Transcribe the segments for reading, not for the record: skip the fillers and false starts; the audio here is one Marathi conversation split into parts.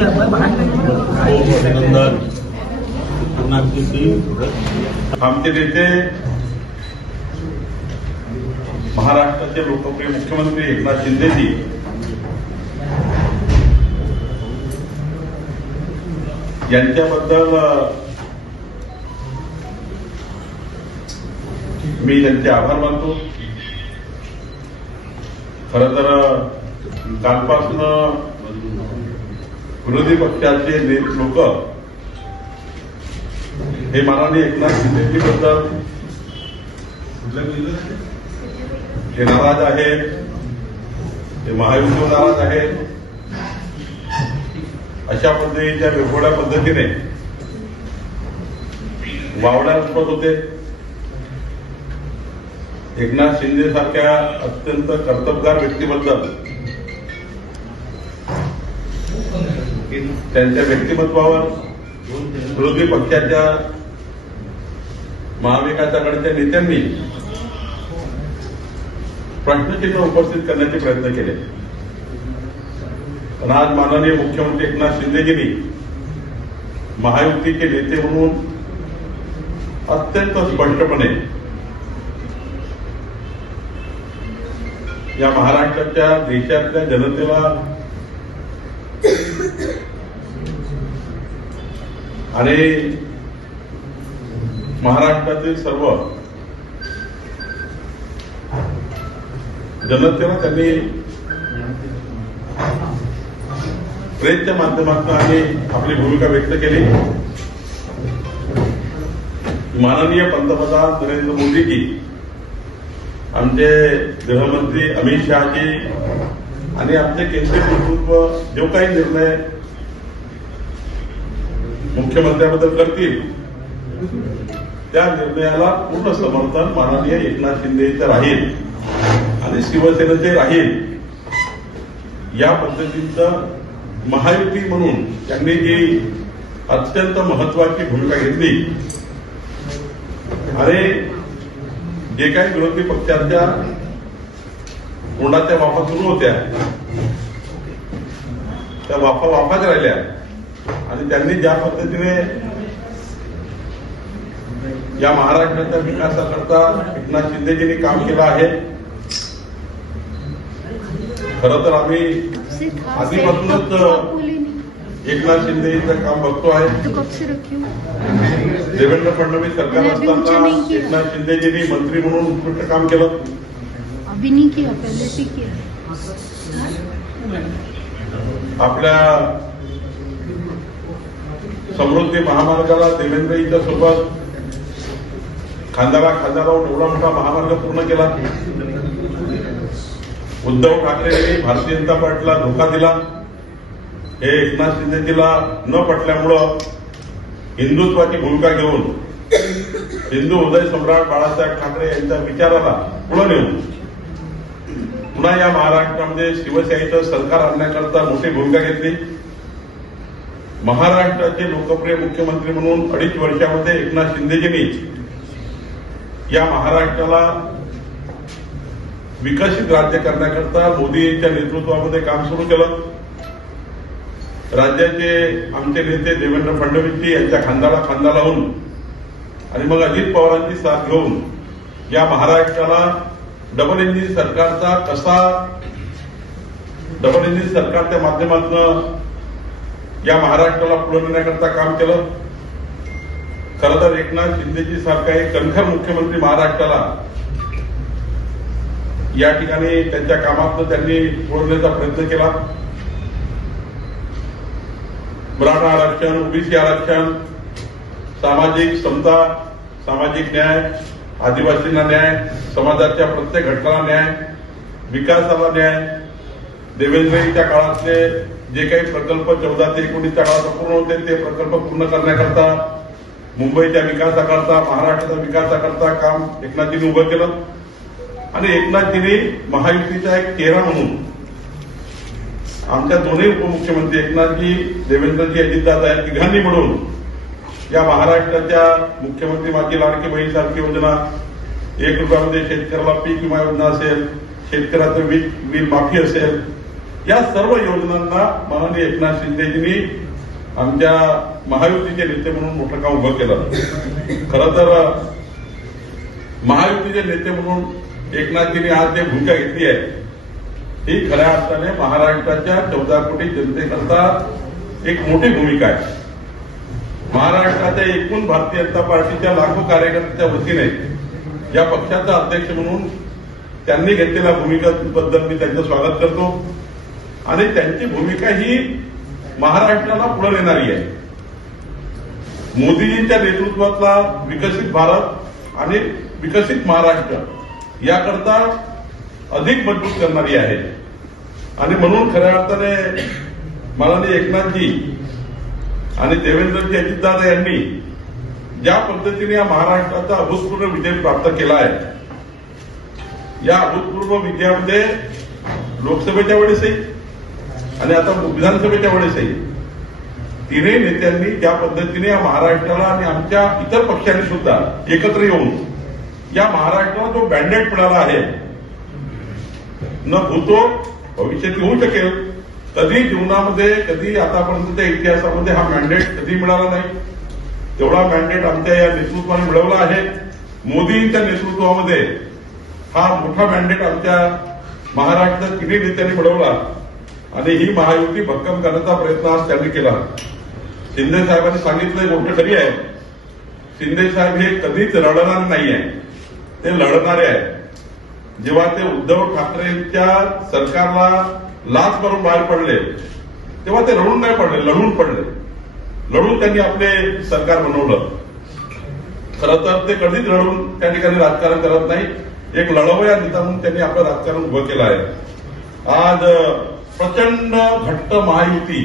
अभिनंदन. आमचे नेते महाराष्ट्राचे लोकप्रिय मुख्यमंत्री एकनाथ शिंदेजी यांच्याबद्दल मी त्यांचे आभार मानतो. खरं तर कालपासून विरोधी पक्षाचे लोक हे माननीय एकनाथ शिंदेजी बद्दल ते नाराज आहेत, ते महायुतीवर नाराज आहेत, अशा पद्धतीच्या वेगवेगळ्या पद्धतीने वावड्या उठवत होते. एकनाथ शिंदे सारख्या अत्यंत कर्तबगार व्यक्तीबद्दल त्यांच्या व्यक्तिमत्वावर विरोधी पक्षाच्या महाविकास आघाडीच्या नेत्यांनी प्रश्नचिन्ह उपस्थित करण्याचे प्रयत्न केले. पण आज माननीय मुख्यमंत्री एकनाथ शिंदेजींनी महायुतीचे नेते म्हणून अत्यंत स्पष्टपणे या महाराष्ट्राच्या देशातल्या जनतेला आणि महाराष्ट्रातील सर्व जनतेला त्यांनी प्रेसच्या माध्यमातून आणि आपली भूमिका व्यक्त केली. माननीय पंतप्रधान नरेंद्र मोदीजी, आमचे गृहमंत्री अमित शहाजी आणि आमचे केंद्रीय नेतृत्व जो काही निर्णय मुख्यमंत्र्यांबद्दल करतील त्या निर्णयाला पूर्ण समर्थन माननीय एकनाथ शिंदेचं राहील आणि शिवसेनेचे राहील. या पद्धतीचं महायुती म्हणून त्यांनी जी अत्यंत महत्वाची भूमिका घेतली आणि जे काही विरोधी पक्षाच्या तोंडाच्या वाफा सुरू होत्या त्या वाफाच राहिल्या आणि त्यांनी ज्या पद्धतीने या महाराष्ट्राच्या विकासाकरता एकनाथ शिंदेजींनी काम केलं आहे. खरं तर आम्ही आधीपासूनच एकनाथ शिंदेजींचं काम बघतो आहे. देवेंद्र फडणवीस सरकार असताना एकनाथ शिंदेजींनी मंत्री म्हणून उत्कृष्ट काम केलं. आपल्या समृद्धी महामार्गाला देवेंद्रजींच्या सोबत खांद्याला खांदा लावून एवढा मोठा महामार्ग पूर्ण केला. उद्धव ठाकरे यांनी भारतीय जनता पार्टीला धोका दिला. हे एकनाथ शिंदेजीला न पटल्यामुळं हिंदुत्वाची भूमिका घेऊन हिंदू हृदय सम्राट बाळासाहेब ठाकरे यांच्या विचाराला पुढे नेऊन पुन्हा या महाराष्ट्रामध्ये शिवशाहीचं सरकार आणण्याकरता मोठी भूमिका घेतली. महाराष्ट्राचे लोकप्रिय मुख्यमंत्री म्हणून 2.5 वर्षामध्ये एकनाथ शिंदेजींनी या महाराष्ट्राला विकसित राज्य करण्याकरता मोदींच्या नेतृत्वामध्ये काम सुरू केलं. राज्याचे आमचे नेते देवेंद्र फडणवीसजी यांच्या खांद्याला खांदा लावून आणि मग अजित पवारांची साथ घेऊन या महाराष्ट्राला डबल इंजिन सरकारच्या माध्यमातून या महाराष्ट्राला पुढे नेण्याकरता काम केलं. खरं तर एकनाथ शिंदेजी सारखा एक कणखर मुख्यमंत्री महाराष्ट्राला या ठिकाणी त्यांच्या कामातून त्यांनी सोडण्याचा प्रयत्न केला. मराठा आरक्षण, ओबीसी आरक्षण, सामाजिक समता, सामाजिक न्याय, आदिवासींना न्याय, समाजाच्या प्रत्येक घटकाला न्याय, विकासाला न्याय, देवेंद्रजींच्या काळातले जे काही प्रकल्प 14 ते 19 काळात अपूर्ण होते ते प्रकल्प पूर्ण करण्याकरता, मुंबईच्या विकासाकरता, महाराष्ट्राच्या विकासाकरता काम एकनाथजींनी उभं केलं. आणि एकनाथजींनी महायुतीचा एक चेहरा म्हणून आमच्या दोन्ही उपमुख्यमंत्री एकनाथजी, देवेंद्रजी, अजितदादा या तिघांनी मिळून या महाराष्ट्राच्या मुख्यमंत्री माझी लाडकी बहीण सारखी योजना, 1 रुपयामध्ये शेतकऱ्याला पीक विमा योजना असेल, शेतकऱ्याचं वीज माफी असेल, या सर्व योजनांना माननीय एकनाथ शिंदेजींनी आमच्या महायुतीचे नेते म्हणून मोठं काम उभं केलं. खरं तर महायुतीचे नेते म्हणून एकनाथजींनी आज जे भूमिका घेतली आहे ही खऱ्या अर्थाने महाराष्ट्राच्या 14 कोटी जनतेकरता एक मोठी भूमिका आहे. महाराष्ट्राच्या एकूण भारतीय जनता पार्टीच्या लाखो कार्यकर्त्यांच्या वतीने या पक्षाचा अध्यक्ष म्हणून त्यांनी घेतलेल्या भूमिकेबद्दल मी त्यांचं स्वागत करतो आणि त्यांची भूमिका ही महाराष्ट्राला पुढे नेणारी आहे. मोदीजींच्या नेतृत्वातला विकसित भारत आणि विकसित महाराष्ट्र याकरता अधिक मजबूत करणारी आहे आणि म्हणून खऱ्या अर्थाने माननीय एकनाथजी आणि देवेंद्रजी अजितदादा यांनी ज्या पद्धतीने या महाराष्ट्राचा अभूतपूर्व विजय प्राप्त केला आहे या अभूतपूर्व विजयामध्ये लोकसभेच्या वेळेसही आणि आता विधानसभेच्या वेळेसही तिन्ही नेत्यांनी ज्या पद्धतीने या महाराष्ट्राला आणि आमच्या इतर पक्षांनी सुद्धा एकत्र येऊन या महाराष्ट्राला जो मॅन्डेट मिळाला आहे न भूतो भविष्यात होऊ शकेल कधी जीवनामध्ये कधी आतापर्यंतच्या इतिहासामध्ये हा मॅन्डेट कधी मिळाला नाही. तेवढा मॅन्डेट आमच्या या नेतृत्वाने मिळवला आहे. मोदींच्या नेतृत्वामध्ये हा मोठा मॅन्डेट आमच्या महाराष्ट्रात तिन्ही नेत्यांनी मिळवला आणि ही महायुती भक्कम करण्याचा प्रयत्न आज त्यांनी केला. शिंदे साहेबांनी सांगितलं गोष्ट खरी आहे. शिंदे साहेब हे कधीच रडणार नाही आहे, ते लढणारे आहे. जेव्हा ते उद्धव ठाकरेंच्या सरकारला लाच करून बाहेर पडले तेव्हा ते रडून नाही पडले, लढून पडले. लढून त्यांनी आपले सरकार बनवलं. खरं तर ते कधीच रडून त्या ठिकाणी राजकारण करत नाही. एक लढवया नेता म्हणून त्यांनी आपलं राजकारण उभं केलं आहे. आज प्रचंड घट्ट महायुती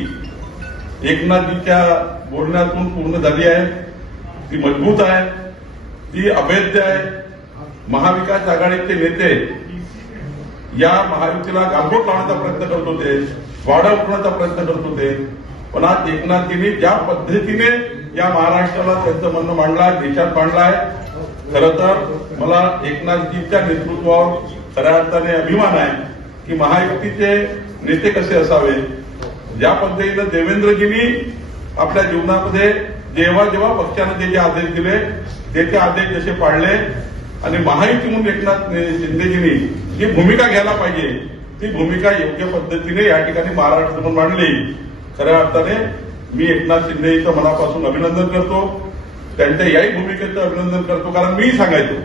एकनाथजीच्या बोलण्यातून पूर्ण झाली आहे. ती मजबूत आहे, ती अभेद्य आहे. महाविकास आघाडीचे नेते या महायुतीला गांभोट लावण्याचा प्रयत्न करत होते, वाडा उठवण्याचा प्रयत्न करत होते. पण आज एकनाथजींनी ज्या पद्धतीने या महाराष्ट्राला त्यांचं म्हणणं मांडलं आहे, देशात मांडलं आहे, खरं तर मला एकनाथजींच्या नेतृत्वावर खऱ्या अर्थाने अभिमान आहे की महायुतीचे नेते कसे असावे. ज्या पद्धतीनं देवेंद्रजींनी आपल्या जीवनामध्ये जेव्हा जेव्हा पक्षाने जे आदेश दिले ते आदेश जसे पाळले आणि महायुती म्हणून एकनाथ शिंदेजींनी जी भूमिका घ्यायला पाहिजे ती भूमिका योग्य पद्धतीने या ठिकाणी महाराष्ट्रात मांडली. खऱ्या अर्थाने मी एकनाथ शिंदेचं मनापासून अभिनंदन करतो. त्यांच्या याही भूमिकेचं अभिनंदन करतो. कारण मी सांगायचो,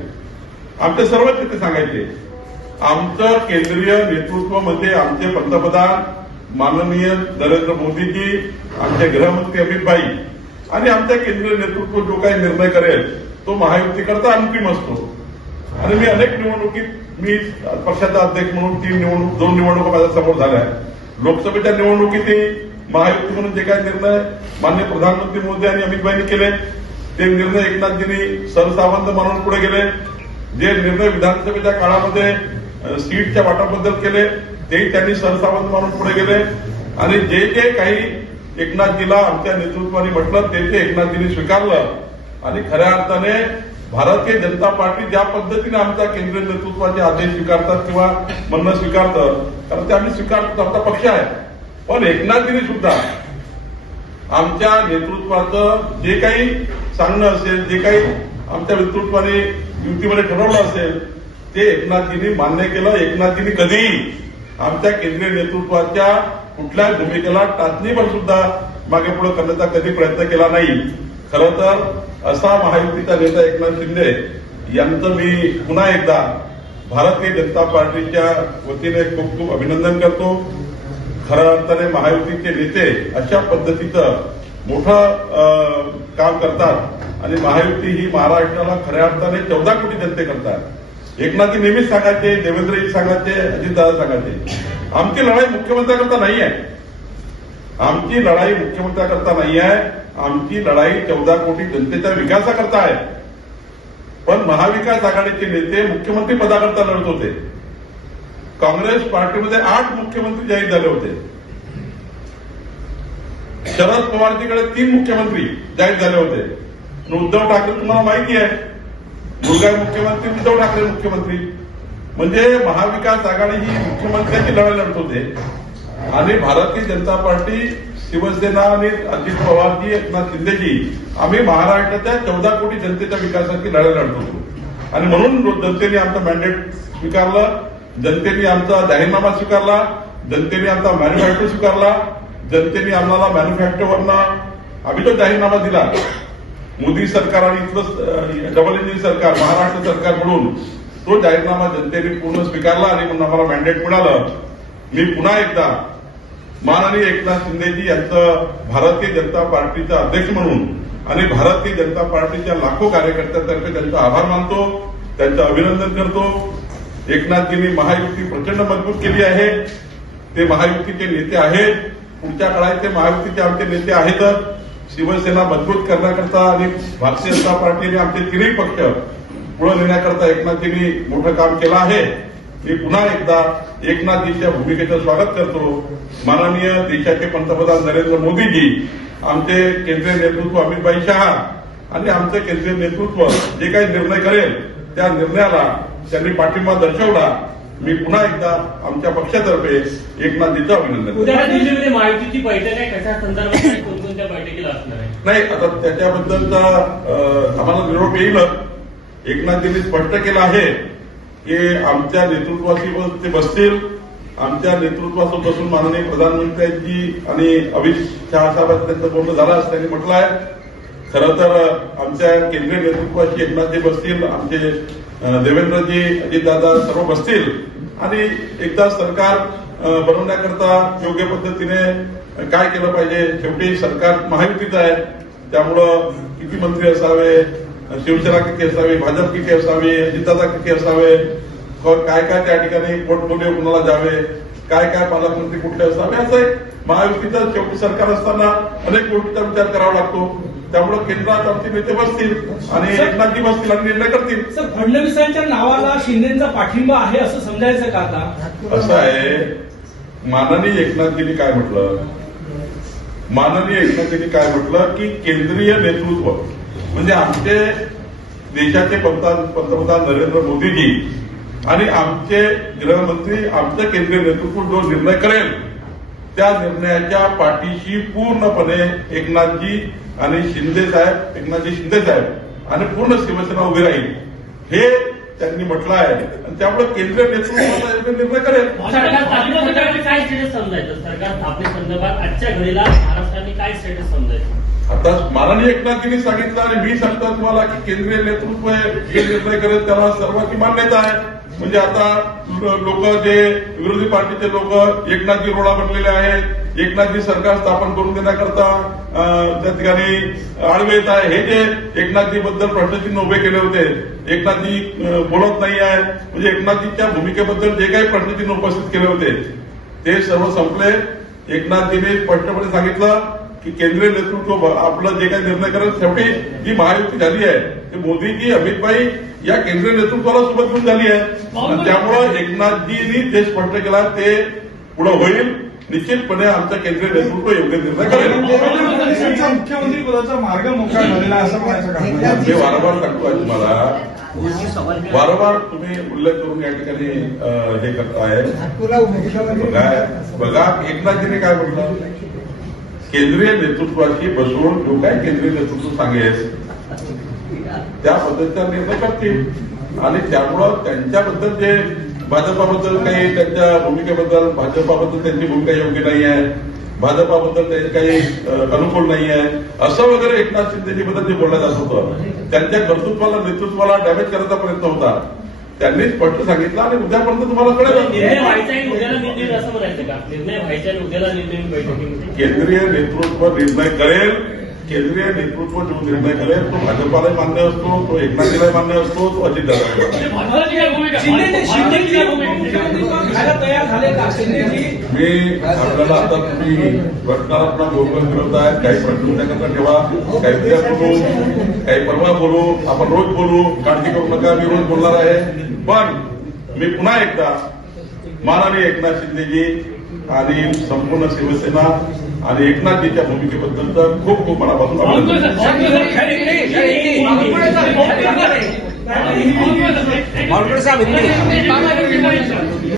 आमचे सर्वच नेते सांगायचे, आमचं केंद्रीय नेतृत्व म्हणजे आमचे पंतप्रधान माननीय नरेंद्र मोदीजी, आमचे गृहमंत्री अमित भाई आणि आमच्या केंद्रीय नेतृत्व जो काही निर्णय करेल तो महायुतीकरता अंतिम असतो. आणि मी अनेक निवडणुकीत मी पक्षाचा अध्यक्ष म्हणून 2 निवडणुका माझ्या समोर झाल्या. लोकसभेच्या निवडणुकीतही महायुती म्हणून जे काही निर्णय माननीय प्रधानमंत्री मोदी आणि अमित भाईंनी केले ते निर्णय एकनाथजींनी सरसावंत म्हणून पुढे गेले. जे निर्णय विधानसभेच्या काळामध्ये सीटच्या वाटाबद्दल केले तेही त्यांनी सरसावंत म्हणून पुढे गेले. आणि जे जे काही एकनाथजीला आमच्या नेतृत्वाने म्हटलं ते एकनाथजींनी स्वीकारलं. आणि खऱ्या अर्थाने भारतीय जनता पार्टी ज्या पद्धतीने आमच्या केंद्रीय नेतृत्वाचे आदेश स्वीकारतात किंवा म्हणणं स्वीकारतं कारण ते आम्ही स्वीकारतो, आमचा पक्ष आहे. पण एकनाथजींनी सुद्धा आमच्या नेतृत्वाचं जे काही सांगणं असेल, जे काही आमच्या नेतृत्वाने युतीमध्ये ठरवलं असेल ते एकनाथजींनी मान्य केलं. एकनाथजींनी कधीही आमच्या केंद्रीय नेतृत्वाच्या कुठल्याच भूमिकेला टाचणीभर सुद्धा मागे पुढे करण्याचा कधी प्रयत्न केला नाही. खरं तर असा महायुतीचा नेता एकनाथ शिंदे यांचं मी पुन्हा एकदा भारतीय जनता पार्टीच्या वतीने खूप खूप अभिनंदन करतो. खऱ्या अर्थाने महायुतीचे नेते अशा पद्धतीचं मोठं काम करतात आणि महायुती ही महाराष्ट्राला खऱ्या अर्थाने 14 कोटी जनते करतात. एकनाथजी नेहमीच सांगायचे, देवेंद्रजी सांगायचे, अजितदादा सांगायचे, आमची लढाई मुख्यमंत्र्याकरता नाही आहे. आमची लढाई मुख्यमंत्र्याकरता नाही आहे. आमची लढाई 14 कोटी जनतेच्या विकासाकरता आहे. पण महाविकास आघाडीचे नेते मुख्यमंत्री पदाकरता लढत होते. काँग्रेस पार्टीमध्ये 8 मुख्यमंत्री जाहीर झाले होते. शरद पवारजीकडे 3 मुख्यमंत्री जाहीर झाले होते. उद्धव ठाकरे तुम्हाला माहिती आहे, मुलगा मुख्यमंत्री, उद्धव ठाकरे मुख्यमंत्री. म्हणजे महाविकास आघाडी ही मुख्यमंत्र्यांची लढाई लढत होते. आणि भारतीय जनता पार्टी, शिवसेना आणि अजित पवारजी, एकनाथ शिंदेजी आम्ही महाराष्ट्राच्या 14 कोटी जनतेच्या विकासाची लढाई लढतो आणि म्हणून जनतेने आमचं मॅन्डेट स्वीकारलं, जनतेने आमचा जाहीरनामा स्वीकारला, जनतेने आमचा मॅन्युफॅक्चर स्वीकारला, जनतेने आम्हाला मॅन्युफॅक्चरवरनं आम्ही तो जाहीरनामा दिला. मोदी सरकार आणि इथलं डबल इंजिन सरकार, महाराष्ट्र सरकार म्हणून तो जाहीरनामा जनतेने पूर्ण स्वीकारला आणि म्हणून आम्हाला मॅन्डेट मिळालं. मी पुन्हा एकदा माननीय एकनाथ शिंदेजी यांचं भारतीय जनता पार्टीचा अध्यक्ष म्हणून आणि भारतीय जनता पार्टीच्या लाखो कार्यकर्त्यांतर्फे त्यांचा आभार मानतो, त्यांचं अभिनंदन करतो. एकनाथजींनी महायुती प्रचंड मजबूत केली आहे. ते महायुतीचे नेते आहेत. पुढच्या काळात ते महायुतीचे आमचे नेते आहेतच. शिवसेना मजबूत करण्याकरता आणि भारतीय जनता पार्टीने आमचे तिन्ही पक्ष पुढे नेण्याकरता एकनाथजींनी मोठं काम केलं आहे. मी पुन्हा एकदा एकनाथजींच्या भूमिकेचं स्वागत करतो. माननीय देशाचे पंतप्रधान नरेंद्र मोदीजी, आमचे केंद्रीय नेतृत्व अमित शहा आणि आमचं केंद्रीय नेतृत्व जे काही निर्णय करेल त्या निर्णयाला त्यांनी पाठिंबा दर्शवला. मी पुन्हा एकदा आमच्या पक्षातर्फे एकनाथजींचं अभिनंदन करतो. उद्या दिल्लीमध्ये महायुतीची बैठक आहे, कशा संदर्भात कोणकोणत्या बैठकीला असणार आहे? नाही, आता त्याच्याबद्दलचा आम्हाला निरोप येईलच. एकनाथजींनी स्पष्ट केलं आहे की आमच्या नेतृत्वाशी ते बसतील. आमच्या नेतृत्वासोबत बसून माननीय प्रधानमंत्र्यांची आणि अमित शहा साहेबांचं त्यांचं बोलणं झालं असं त्यांनी म्हटलं आहे. खरं तर आमच्या केंद्रीय नेतृत्वाशी एकनाथजी बसतील, आमचे देवेंद्रजी, अजितदादा सर्व बसतील आणि एकदा सरकार बनवण्याकरता योग्य पद्धतीने काय केलं पाहिजे. शेवटी सरकार महायुतीचं आहे, त्यामुळं किती मंत्री असावे, शिवसेना किती असावी, भाजप किती असावी, अजितदादा किती असावे, काय काय त्या ठिकाणी पोर्टफोलिओ कुणाला जावे, काय काय पालकमंत्री कुठले असावे, असं एक महायुतीचं शेवटी सरकार असताना अनेक गोष्टींचा विचार करावा लागतो. त्यामुळे केंद्रात आमचे नेते बसतील आणि एकनाथजी बसतील आणि निर्णय करतील. सर, फडणवीसांच्या नावाला शिंदेचा पाठिंबा आहे असं समजायचं का? आता असं आहे, माननीय एकनाथजींनी काय म्हटलं, की केंद्रीय नेतृत्व म्हणजे आमचे देशाचे पंतप्रधान नरेंद्र मोदीजी आणि आमचे गृहमंत्री, आमचं केंद्रीय नेतृत्व जो निर्णय करेल त्या निर्णयाच्या पाठीशी पूर्णपणे एकनाथजी शिंदे साहेब आणि पूर्ण शिवसेना उभी राहील हे त्यांनी म्हटलं आहे. आणि त्यामुळे केंद्रीय नेतृत्वाचा निर्णय करेल. काय स्टेटस समजायचं सरकार स्थापनेसंदर्भात आजच्या घडीला महाराष्ट्राने काय स्टेटस समजायचं? आता माननीय एकनाथजींनी सांगितलं आणि मी सांगतो तुम्हाला की केंद्रीय नेतृत्व जे निर्णय करेल त्याला सर्वांची मान्यता आहे. म्हणजे आता लोक जे विरोधी पार्टीचे लोक एकनाथजी रोडा बनलेले आहेत, एकनाथजी सरकार स्थापन करून देण्याकरता त्या ठिकाणी आडवे येत आहे. हे जे एकनाथजी बद्दल प्रश्नचिन्ह उभे केले होते, एकनाथजी बोलत नाही आहे, म्हणजे एकनाथजीच्या भूमिकेबद्दल जे काही प्रश्नचिन्ह उपस्थित केले होते ते सर्व संपले. एकनाथजींनी स्पष्टपणे सांगितलं की केंद्रीय नेतृत्व आपलं जे काही निर्णय करेल, शेवटी जी महायुती झाली आहे ते मोदीजी, अमितभाई या केंद्रीय नेतृत्वाला सोबत घेऊन झाली आहे. त्यामुळं एकनाथजींनी जे स्पष्ट केला ते पुढे होईल. निश्चितपणे आमचं केंद्रीय नेतृत्व योग्य निर्णय करेल. मुख्यमंत्री पदाचा मार्ग मोकळा झालेला असं म्हणायचं का? मी वारंवार सांगतोय तुम्हाला, वारंवार तुम्ही उल्लेख करून या ठिकाणी हे करताय. बघा एकनाथजीने काय म्हटलं, केंद्रीय नेतृत्वाशी बसून जो काय केंद्रीय नेतृत्व सांगेल त्या पद्धतीचा निर्णय करतील आणि त्यामुळं त्यांच्याबद्दल जे भाजपाबद्दल काही त्यांच्या भूमिकेबद्दल, भाजपाबद्दल त्यांची भूमिका योग्य नाही आहे, भाजपाबद्दल त्यांचे काही अनुकूल नाही आहे असं वगैरे एकनाथ शिंदेजीबद्दल जे बोललं जात होतं, त्यांच्या कर्तृत्वाला, नेतृत्वाला डॅमेज करायचा प्रयत्न होता. त्यांनी स्पष्ट सांगितलं आणि उद्यापर्यंत तुम्हाला कळेल. निर्णय व्हायचा आणि उद्याला निर्णय असं म्हणायचं का? निर्णय व्हायचा आणि उद्याला निर्णय बैठकीमध्ये केंद्रीय नेतृत्व निर्णय करेल. केंद्रीय नेतृत्व जो निर्णय करेल तो भाजपाला मान्य असतो, तो एकनाथजीला मान्य असतो, तो अजितदादाला. तयार झाले का शिंदेजी? मी आपल्याला आता तुम्ही प्रश्नाला पुन्हा बोलून फिरवताय. काही प्रश्न त्याकरता ठेवा, काही उद्या बोलू, काही परवा बोलू, आपण रोज बोलू, काळजी करू नका. मी रोज बोलणार आहे. पण मी पुन्हा एकदा माननीय एकनाथ शिंदेजी आणि संपूर्ण शिवसेना आणि एकनाथजीच्या भूमिकेबद्दलचं खूप खूप मनापासून अभिनंदन.